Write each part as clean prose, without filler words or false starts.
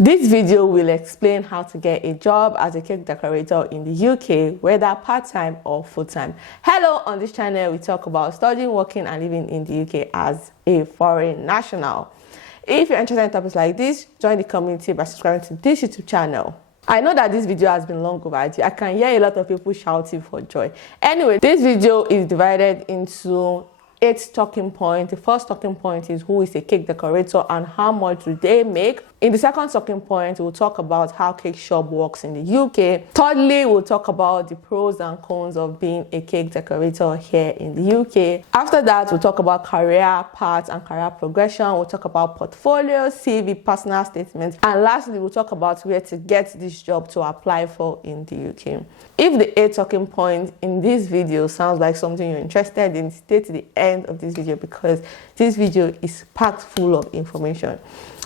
This video will explain how to get a job as a cake decorator in the UK, whether part-time or full-time. Hello, on this channel we talk about studying, working and living in the UK as a foreign national. If you're interested in topics like this, join the community by subscribing to this YouTube channel. I know that this video has been long overdue. I can hear a lot of people shouting for joy. Anyway, this video is divided into 8 talking points. The first talking point is who is a cake decorator and how much do they make. In the second talking point, we'll talk about how cake shop works in the UK. Thirdly, we'll talk about the pros and cons of being a cake decorator here in the UK. After that, we'll talk about career paths and career progression. We'll talk about portfolio, CV, personal statements. And lastly, we'll talk about where to get this job to apply for in the UK. If the 8 talking points in this video sounds like something you're interested in, stay to the end of this video because this video is packed full of information.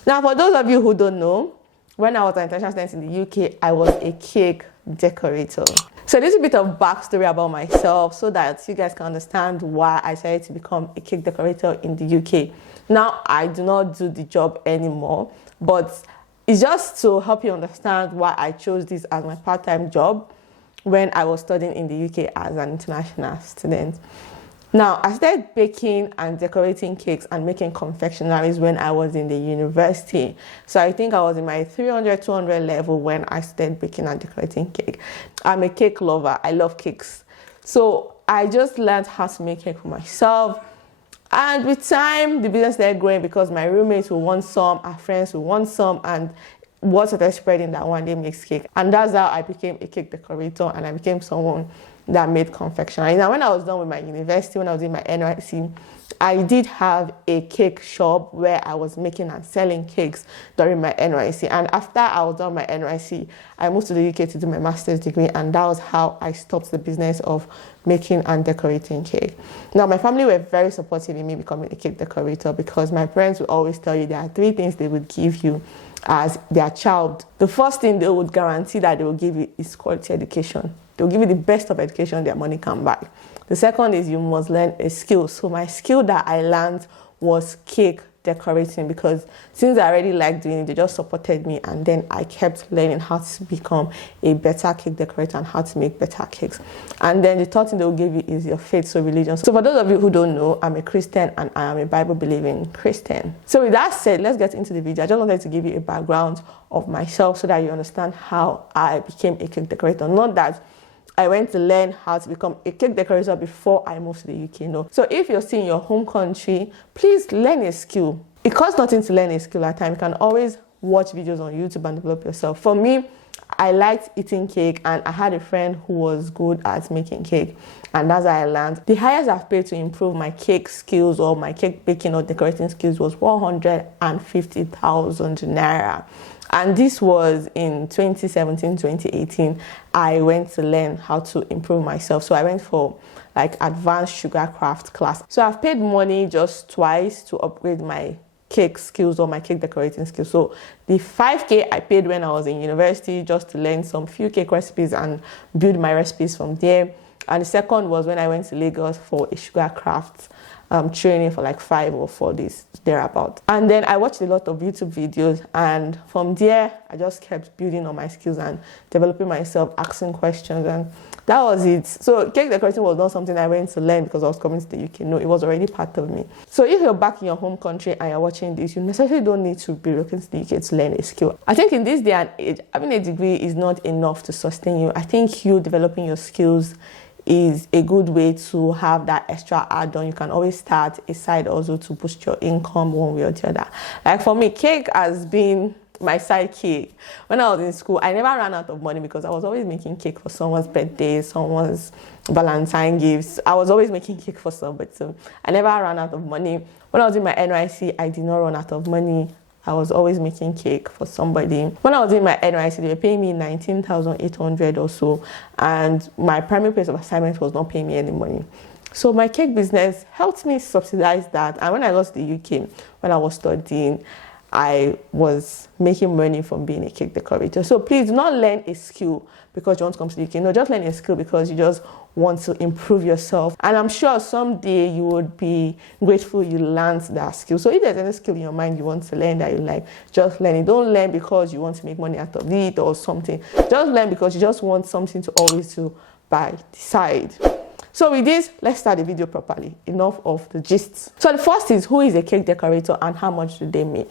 Now, for those of you who don't know, when I was an international student in the UK, I was a cake decorator. So this is a bit of backstory about myself so that you guys can understand why I decided to become a cake decorator in the UK. Now, I do not do the job anymore, but it's just to help you understand why I chose this as my part-time job when I was studying in the UK as an international student. Now, I started baking and decorating cakes and making confectionaries when I was in the university. So I think I was in my 300, 200 level when I started baking and decorating cake. I'm a cake lover. I love cakes. So I just learned how to make cake for myself. And with time, the business started growing because my roommates will want some, our friends will want some, and word started spreading that one day makes cake. And that's how I became a cake decorator and I became someone that made confectionery. Now, when I was done with my university, when I was in my NYC, I did have a cake shop where I was making and selling cakes during my NYC. And after I was done my NYC, I moved to the UK to do my master's degree, and that was how I stopped the business of making and decorating cake. Now, my family were very supportive in me becoming a cake decorator because my parents would always tell you there are 3 things they would give you as their child. The first thing they would guarantee that they will give you is quality education. They'll give you the best of education their money can buy. The second is you must learn a skill. So my skill that I learned was cake decorating because since I already liked doing it, they just supported me, and then I kept learning how to become a better cake decorator and how to make better cakes. And then the third thing they'll give you is your faith, so religion. So for those of you who don't know, I'm a Christian and I am a Bible-believing Christian. So with that said, let's get into the video. I just wanted to give you a background of myself so that you understand how I became a cake decorator. Not that I went to learn how to become a cake decorator before I moved to the UK. No. So if you're still in your home country, please learn a skill. It costs nothing to learn a skill at a time. You can always watch videos on YouTube and develop yourself. For me, I liked eating cake and I had a friend who was good at making cake, and that's how I learned. The highest I've paid to improve my cake skills or my cake baking or decorating skills was 150,000 naira. And this was in 2017, 2018. I went to learn how to improve myself. So I went for like advanced sugar craft class. So I've paid money just twice to upgrade my cake skills or my cake decorating skills. So the 5K I paid when I was in university just to learn some few cake recipes and build my recipes from there. And the second was when I went to Lagos for a sugar craft training for like 5 or 4 days thereabout. And then I watched a lot of YouTube videos, and from there I just kept building on my skills and developing myself, asking questions, and that was it. So cake decorating was not something I went to learn because I was coming to the UK. No, it was already part of me. So if you're back in your home country and you're watching this, you necessarily don't need to be looking to the UK to learn a skill. I think in this day and age, having a degree is not enough to sustain you. I think you developing your skills is a good way to have that extra add-on. You can always start a side also to boost your income one way or the other. Like for me, cake has been my side cake. When I was in school, I never ran out of money because I was always making cake for someone's birthday, someone's Valentine gifts. I was always making cake for somebody. So I never ran out of money. When I was in my NYC, I did not run out of money. I was always making cake for somebody. When I was in my NYC, they were paying me 19,800 or so, and my primary place of assignment was not paying me any money. So my cake business helped me subsidize that. And when I got to the UK, when I was studying, I was making money from being a cake decorator. So please do not learn a skill because you want to come to the UK. No, just learn a skill because you just want to improve yourself. And I'm sure someday you would be grateful you learned that skill. So if there's any skill in your mind you want to learn that you like, just learn it. Don't learn because you want to make money out of it or something. Just learn because you just want something to always do by the side. So with this, let's start the video properly. Enough of the gist. So the first is, who is a cake decorator and how much do they make?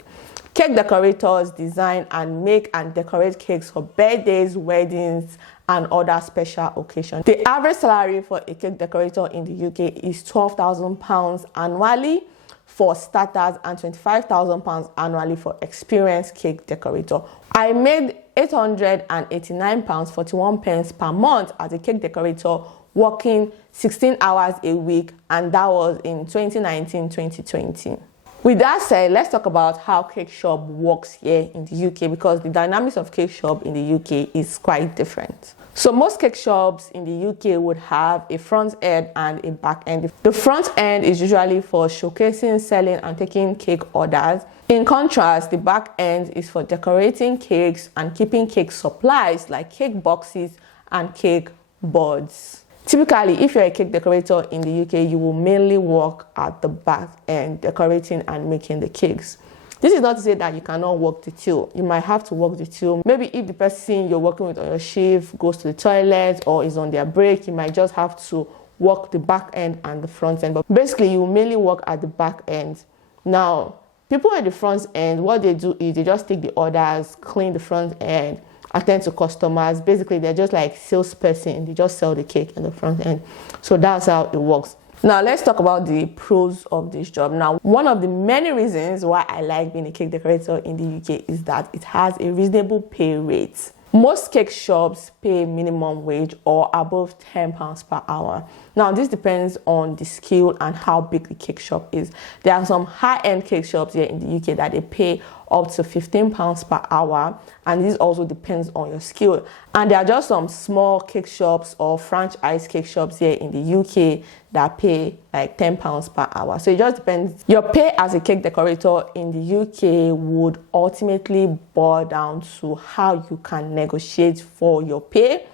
Cake decorators design and make and decorate cakes for birthdays, weddings, and other special occasions. The average salary for a cake decorator in the UK is £12,000 annually for starters and £25,000 annually for experienced cake decorator. I made £889.41 per month as a cake decorator, working 16 hours a week, and that was in 2019-2020. With that said, let's talk about how cake shop works here in the UK, because the dynamics of cake shop in the UK is quite different. So most cake shops in the UK would have a front end and a back end. The front end is usually for showcasing, selling, and taking cake orders. In contrast, the back end is for decorating cakes and keeping cake supplies like cake boxes and cake boards. Typically, if you're a cake decorator in the UK, you will mainly work at the back end, decorating and making the cakes. This is not to say that you cannot work the till. You might have to work the till. Maybe if the person you're working with on your shift goes to the toilet or is on their break, you might just have to work the back end and the front end. But basically, you will mainly work at the back end. Now, people at the front end, what they do is they just take the orders, clean the front end, attend to customers. Basically, they're just like salesperson. They just sell the cake in the front end. So that's how it works. Now, let's talk about the pros of this job. Now, one of the many reasons why I like being a cake decorator in the UK is that it has a reasonable pay rate. Most cake shops pay minimum wage or above £10 per hour. Now, this depends on the skill and how big the cake shop is. There are some high-end cake shops here in the UK that they pay up to £15 per hour, and this also depends on your skill. And there are just some small cake shops or franchise cake shops here in the UK that pay like £10 per hour. So it just depends. Your pay as a cake decorator in the UK would ultimately boil down to how you can negotiate for your pay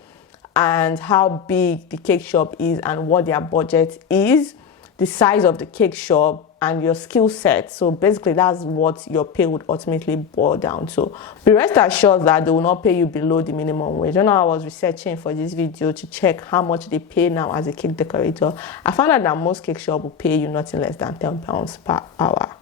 and how big the cake shop is and what their budget is, the size of the cake shop, and your skill set. So basically, that's what your pay would ultimately boil down to. Be rest assured that they will not pay you below the minimum wage. When I was researching for this video to check how much they pay now as a cake decorator, I found out that most cake shops will pay you nothing less than £10 per hour.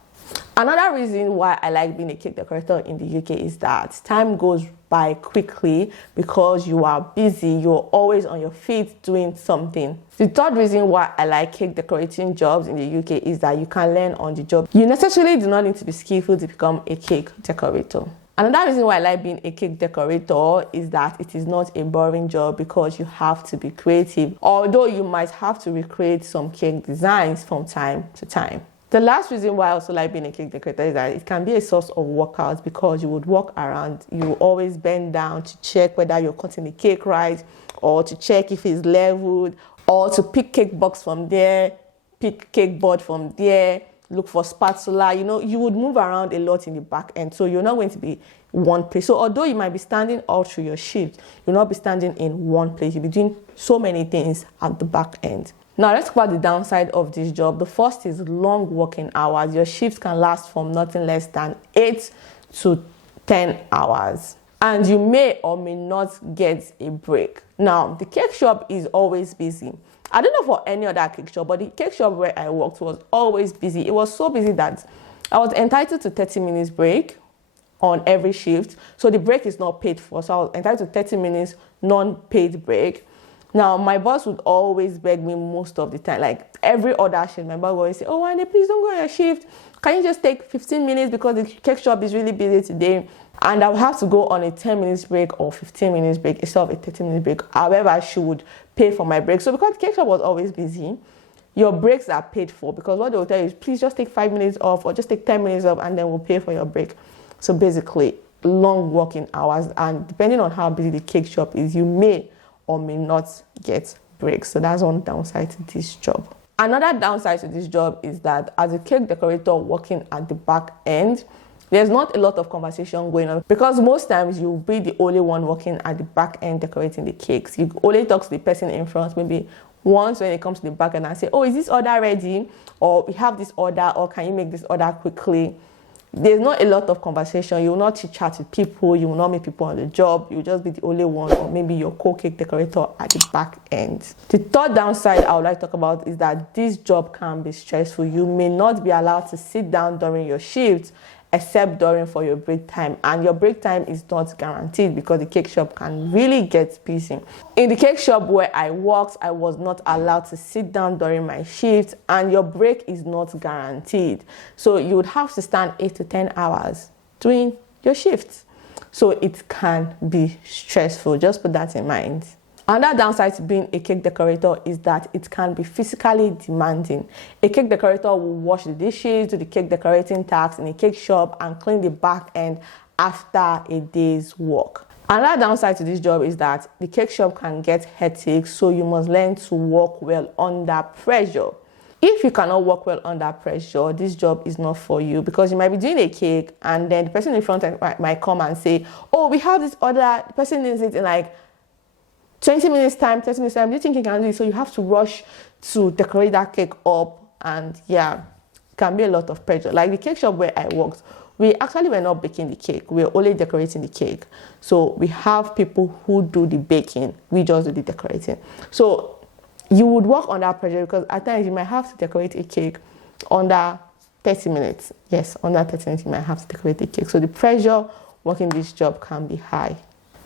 Another reason why I like being a cake decorator in the UK is that time goes by quickly because you are busy, you're always on your feet doing something. The third reason why I like cake decorating jobs in the UK is that you can learn on the job. You necessarily do not need to be skillful to become a cake decorator. Another reason why I like being a cake decorator is that it is not a boring job because you have to be creative, although you might have to recreate some cake designs from time to time. The last reason why I also like being a cake decorator is that it can be a source of workouts because you would walk around, you will always bend down to check whether you're cutting the cake right, or to check if it's leveled, or to pick cake box from there, pick cake board from there, look for spatula. You know, you would move around a lot in the back end, so you're not going to be one place. So although you might be standing all through your shift, you'll not be standing in one place. You'll be doing so many things at the back end. Now, let's talk about the downside of this job. The first is long working hours. Your shifts can last from nothing less than 8 to 10 hours. And you may or may not get a break. Now, the cake shop is always busy. I don't know for any other cake shop, but the cake shop where I worked was always busy. It was so busy that I was entitled to 30 minutes break on every shift. So the break is not paid for. So I was entitled to 30 minutes non-paid break. Now, my boss would always beg me most of the time, like every other shift, my boss would always say, "Oh, Annie, please don't go on your shift. Can you just take 15 minutes because the cake shop is really busy today?" And I would have to go on a 10 minutes break or 15 minutes break instead of a 30-minute break. However, she would pay for my break. So because the cake shop was always busy, your breaks are paid for, because what they will tell you is, please just take 5 minutes off or just take 10 minutes off and then we'll pay for your break. So basically, long working hours, and depending on how busy the cake shop is, you may or may not get breaks. So that's one downside to this job. Another downside to this job is that as a cake decorator working at the back end, there's not a lot of conversation going on, because most times you'll be the only one working at the back end decorating the cakes. You only talk to the person in front maybe once when it comes to the back end and say, oh, is this order ready? Or we have this order, or can you make this order quickly? There's not a lot of conversation. You will not chit chat with people. You will not meet people on the job. You'll just be the only one, or maybe your co-cake decorator at the back end. The third downside I would like to talk about is that this job can be stressful. You may not be allowed to sit down during your shift, except for your break time, and your break time is not guaranteed because the cake shop can really get busy. In the cake shop where I worked, I was not allowed to sit down during my shift, and your break is not guaranteed, so you would have to stand 8 to 10 hours doing your shift. So it can be stressful. Just put that in mind. Another downside to being a cake decorator is that it can be physically demanding. A cake decorator will wash the dishes, do the cake decorating tasks in a cake shop, and clean the back end after a day's work. Another downside to this job is that the cake shop can get hectic, so you must learn to work well under pressure. If you cannot work well under pressure, this job is not for you, because you might be doing a cake and then the person in front might come and say, oh, we have this order, the person needs it in like 20 minutes time, 30 minutes time. Do you think you can do it? So you have to rush to decorate that cake up, and yeah, it can be a lot of pressure. Like the cake shop where I worked, we actually were not baking the cake, we were only decorating the cake. So we have people who do the baking, we just do the decorating. So you would work under pressure, because at times you might have to decorate a cake under 30 minutes. Yes, under 30 minutes you might have to decorate the cake. So the pressure working this job can be high.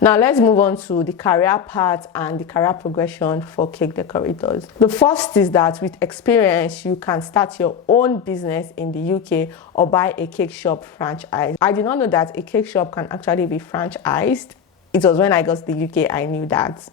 Now let's move on to the career path and the career progression for cake decorators. The first is that with experience, you can start your own business in the UK or buy a cake shop franchise. I did not know that a cake shop can actually be franchised. It was when I got to the UK I knew that.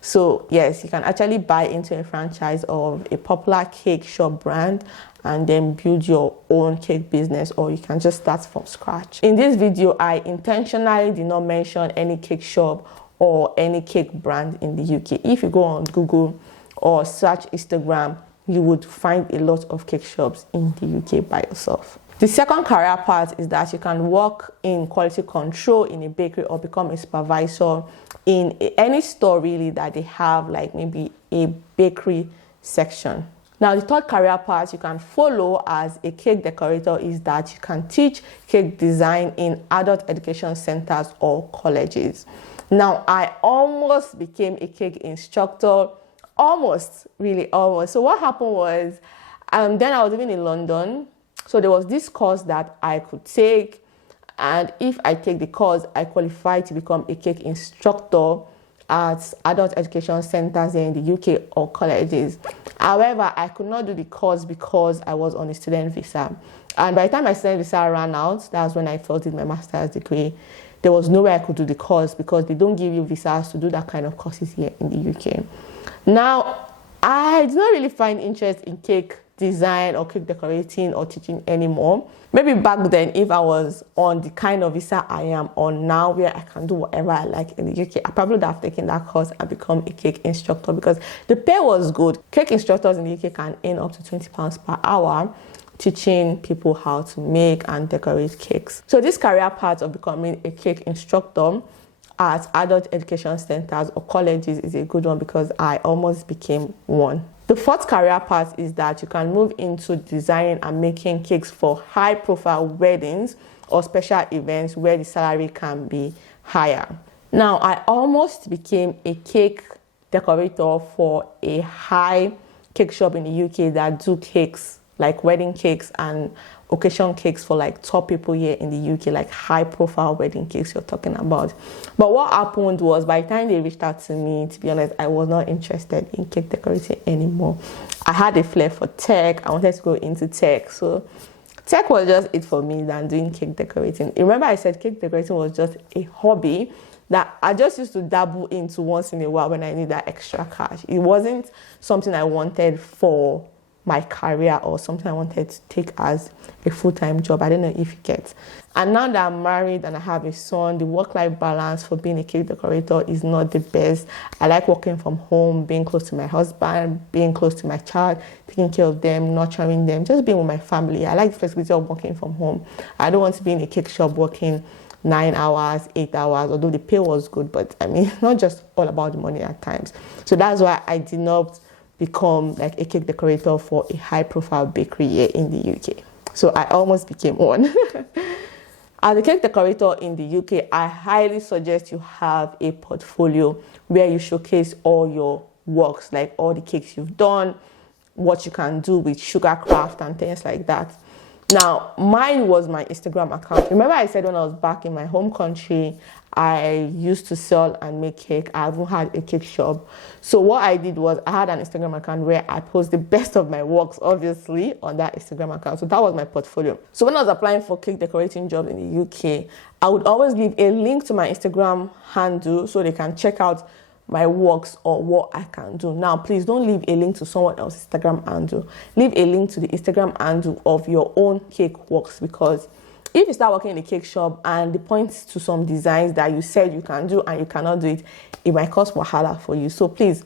So yes, you can actually buy into a franchise of a popular cake shop brand and then build your own cake business, or you can just start from scratch. In this video, I intentionally did not mention any cake shop or any cake brand in the UK. If you go on Google or search Instagram, you would find a lot of cake shops in the UK by yourself. The second career path is that you can work in quality control in a bakery or become a supervisor in any store really that they have, like maybe a bakery section. Now, the third career path you can follow as a cake decorator is that you can teach cake design in adult education centers or colleges. Now, I almost became a cake instructor, really almost. So what happened was, then I was living in London. So there was this course that I could take, and if I take the course, I qualify to become a cake instructor at adult education centers in the UK or colleges. However, I could not do the course because I was on a student visa. And by the time my student visa ran out, that's when I first did my master's degree. There was no way I could do the course because they don't give you visas to do that kind of courses here in the UK. Now, I did not really find interest in cake design or cake decorating or teaching anymore. Maybe back then, if I was on the kind of visa I am on now, where I can do whatever I like in the UK, I probably would have taken that course and become a cake instructor, because the pay was good. Cake instructors in the UK can earn up to £20 per hour teaching people how to make and decorate cakes. So this career path of becoming a cake instructor at adult education centers or colleges is a good one, because I almost became one. The fourth career path is that you can move into designing and making cakes for high-profile weddings or special events where the salary can be higher. Now, I almost became a cake decorator for a high cake shop in the UK that do cakes, like wedding cakes and occasion cakes for like top people here in the UK, like high-profile wedding cakes you're talking about. But what happened was, by the time they reached out to me, to be honest, I was not interested in cake decorating anymore. I had a flair for tech. I wanted to go into tech. So tech was just it for me than doing cake decorating. Remember I said cake decorating was just a hobby that I just used to dabble into once in a while when I need that extra cash. It wasn't something I wanted for my career or something I wanted to take as a full-time job. I don't know if you get. And now that I'm married and I have a son, the work-life balance for being a cake decorator is not the best. I like working from home, being close to my husband, being close to my child, taking care of them, nurturing them, just being with my family. I like the flexibility of working from home. I don't want to be in a cake shop working 9 hours, 8 hours, although the pay was good, but I mean, not just all about the money at times. So that's why I did not become like a cake decorator for a high-profile bakery here in the UK. So I almost became one. As a cake decorator in the UK, I highly suggest you have a portfolio where you showcase all your works, like all the cakes you've done, what you can do with sugar craft and things like that. Now, mine was my Instagram account. Remember I said when I was back in my home country, I used to sell and make cake. I haven't had a cake shop. So what I did was I had an Instagram account where I post the best of my works, obviously, on that Instagram account. So that was my portfolio. So when I was applying for cake decorating jobs in the UK, I would always leave a link to my Instagram handle so they can check out my works or what I can do. Now, please don't leave a link to someone else's Instagram handle. Leave a link to the Instagram handle of your own cake works, because if you start working in a cake shop and they point to some designs that you said you can do and you cannot do it, it might cause wahala for you. So please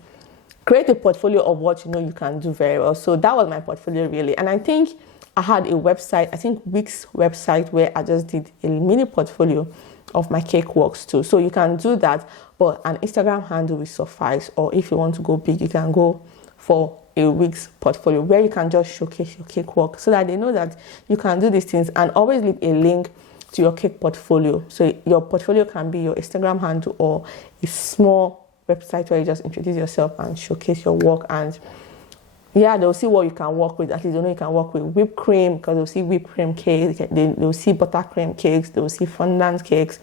create a portfolio of what you know you can do very well. So that was my portfolio really. And I think I had a website, I think Wix website, where I just did a mini portfolio of my cake works too. So you can do that, but an Instagram handle will suffice. Or if you want to go big, you can go for a Wix portfolio where you can just showcase your cake work so that they know that you can do these things. And always leave a link to your cake portfolio. So your portfolio can be your Instagram handle or a small website where you just introduce yourself and showcase your work. And yeah, they'll see what you can work with. At least they know you can work with whipped cream, because they'll see whipped cream cakes, they'll see buttercream cakes, they'll see fondant cakes.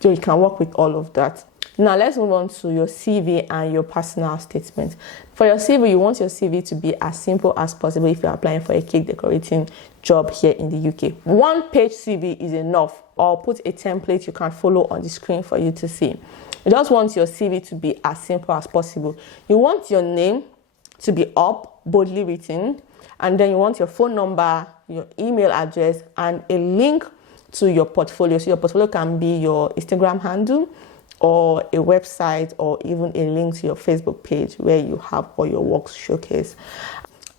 So you can work with all of that. Now let's move on to your CV and your personal statement. For your CV, you want your CV to be as simple as possible if you're applying for a cake decorating job here in the UK. 1-page CV is enough. Or put a template you can follow on the screen for you to see. You just want your CV to be as simple as possible. You want your name to be up, boldly written, and then you want your phone number, your email address, and a link to your portfolio. So your portfolio can be your Instagram handle or a website or even a link to your Facebook page where you have all your works showcased.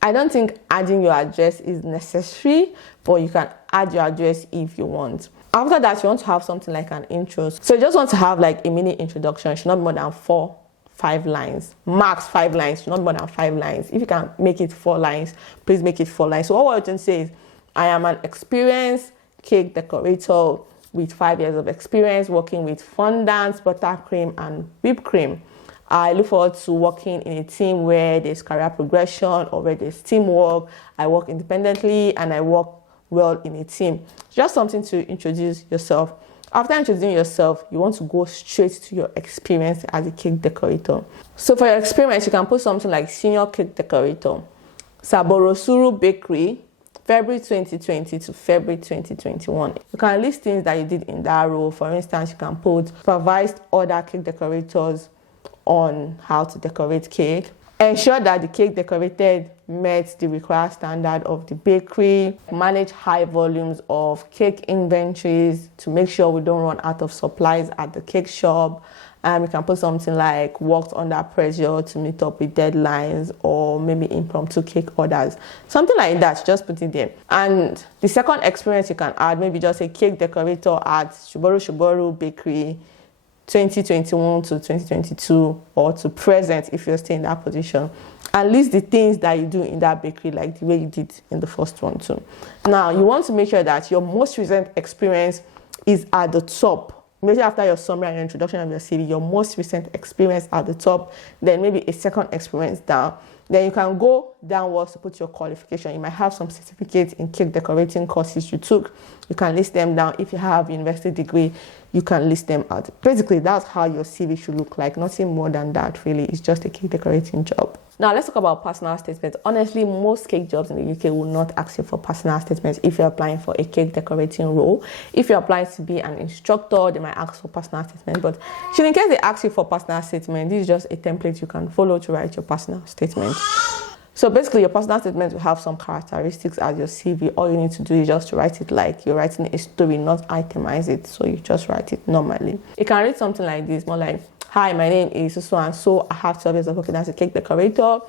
I don't think adding your address is necessary, but you can add your address if you want. After that, you want to have something like an intro. So you just want to have like a mini introduction. It should not be more than 5 lines, max 5 lines, not more than 5 lines. If you can make it 4 lines, please make it 4 lines. So what I want to say is, I am an experienced cake decorator with 5 years of experience working with fondants, buttercream, and whipped cream. I look forward to working in a team where there's career progression or where there's teamwork. I work independently and I work well in a team. Just something to introduce yourself. After introducing yourself, you want to go straight to your experience as a cake decorator. So for your experience, you can put something like senior cake decorator, Saborosuru Bakery, February 2020 to February 2021. You can list things that you did in that role. For instance, you can put supervised other cake decorators on how to decorate cake. Ensure that the cake decorated met the required standard of the bakery. Manage high volumes of cake inventories to make sure we don't run out of supplies at the cake shop. We can put something like worked under pressure to meet up with deadlines, or maybe impromptu cake orders. Something like that, just put it there. And the second experience you can add, maybe just a cake decorator at Shuboru Bakery, 2021 to 2022, or to present if you're still in that position. And list the things that you do in that bakery, like the way you did in the first one too. Now, you want to make sure that your most recent experience is at the top. Maybe after your summary and your introduction of your CV, your most recent experience at the top, then maybe a second experience down. Then you can go downwards to put your qualification. You might have some certificates in cake decorating courses you took. You can list them down. If you have a university degree, you can list them out. Basically, that's how your CV should look like. Nothing more than that, really. It's just a cake decorating job. Now, let's talk about personal statements. Honestly, most cake jobs in the UK will not ask you for personal statements if you're applying for a cake decorating role. If you're applying to be an instructor, they might ask for personal statement. But in case they ask you for personal statement, this is just a template you can follow to write your personal statement. So basically, your personal statement will have some characteristics as your CV. All you need to do is just to write it like you're writing a story, not itemize it. So you just write it normally. You can read something like this, more like, hi, my name is so and so. I have 12 years of working as a cake decorator,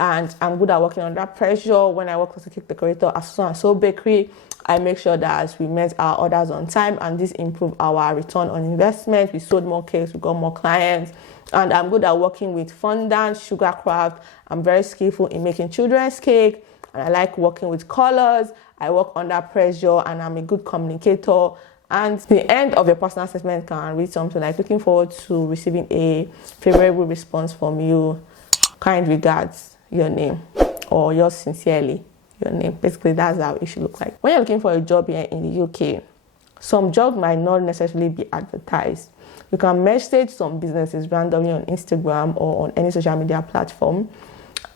and I'm good at working under pressure. When I work as a cake decorator at so and so bakery, I make sure that we met our orders on time, and this improved our return on investment. We sold more cakes, we got more clients, and I'm good at working with fondant, sugar craft. I'm very skillful in making children's cake, and I like working with colors. I work under pressure, and I'm a good communicator. And the end of your personal statement can read something like, looking forward to receiving a favorable response from you. Kind regards, your name, or yours sincerely, your name. Basically, that's how it should look like. When you're looking for a job here in the UK, some jobs might not necessarily be advertised. You can message some businesses randomly on Instagram or on any social media platform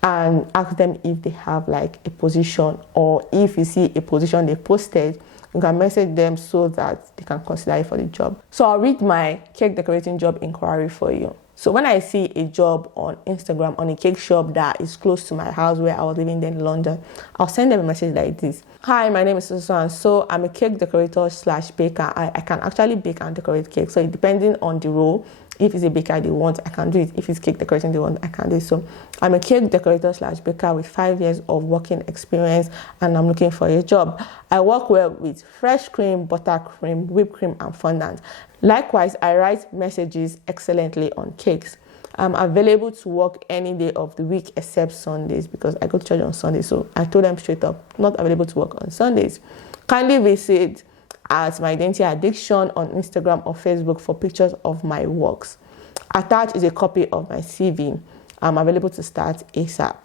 and ask them if they have like a position, or if you see a position they posted, you can message them so that they can consider you for the job. So I'll read my cake decorating job inquiry for you. So when I see a job on Instagram on a cake shop that is close to my house where I was living then in London, I'll send them a message like this. Hi, my name is so and so. I'm a cake decorator / baker. I can actually bake and decorate cake. So depending on the role, if it's a baker they want, I can do it. If it's cake decorating they want, I can do it. So I'm a cake decorator / baker with 5 years of working experience, and I'm looking for a job. I work well with fresh cream, buttercream, whipped cream, and fondant. Likewise, I write messages excellently on cakes. I'm available to work any day of the week except Sundays, because I go to church on Sundays. So I told them straight up, not available to work on Sundays. Kindly visit at my identity addiction on Instagram or Facebook for pictures of my works. Attached is a copy of my CV. I'm available to start ASAP.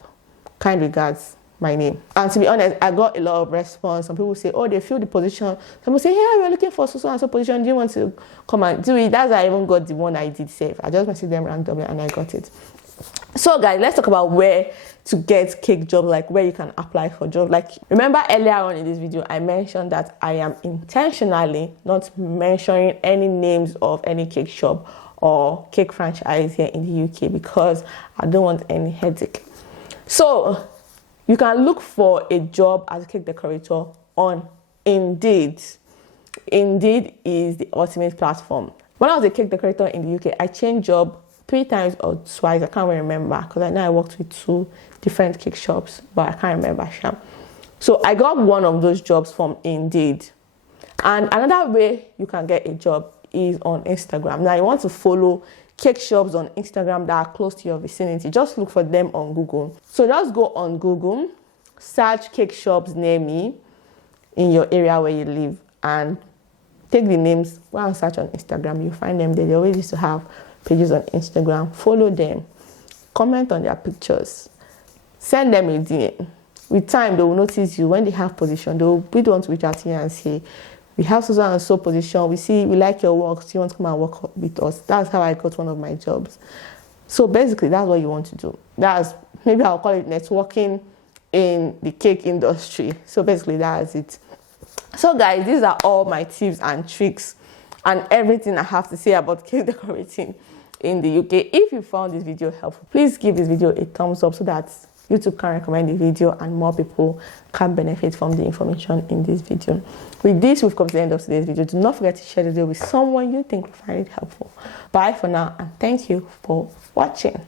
Kind regards, my name. And to be honest, I got a lot of response. Some people say, oh, they filled the position. Some people say, yeah, we're looking for so and so position. Do you want to come and do it? That's how I even got the one I did save. I just messaged them randomly and I got it. So guys, let's talk about where to get cake jobs, like where you can apply for jobs. Like, remember earlier on in this video, I mentioned that I am intentionally not mentioning any names of any cake shop or cake franchise here in the UK because I don't want any headache. So you can look for a job as a cake decorator on Indeed. Indeed is the ultimate platform. When I was a cake decorator in the UK, I changed job 3 times or twice. I can't really remember because I know I worked with 2 different cake shops, but I can't remember. So I got one of those jobs from Indeed. And another way you can get a job is on Instagram. Now you want to follow cake shops on Instagram that are close to your vicinity. Just look for them on Google. So just go on Google, search cake shops near me in your area where you live, and take the names, go and search on Instagram. You find them there. They always used to have pages on Instagram. Follow them, comment on their pictures, send them a DM. With time, they will notice you. When they have position, they will be the one to reach out to you and say, we have so and so position. We like your work. So you want to come and work with us? That's how I got one of my jobs. So basically, that's what you want to do. That's, maybe I'll call it networking in the cake industry. So basically, that's it. So guys, these are all my tips and tricks and everything I have to say about cake decorating in the UK. If you found this video helpful, please give this video a thumbs up so that YouTube can recommend the video and more people can benefit from the information in this video. With this, we've come to the end of today's video. Do not forget to share the video with someone you think will find it helpful. Bye for now, and thank you for watching.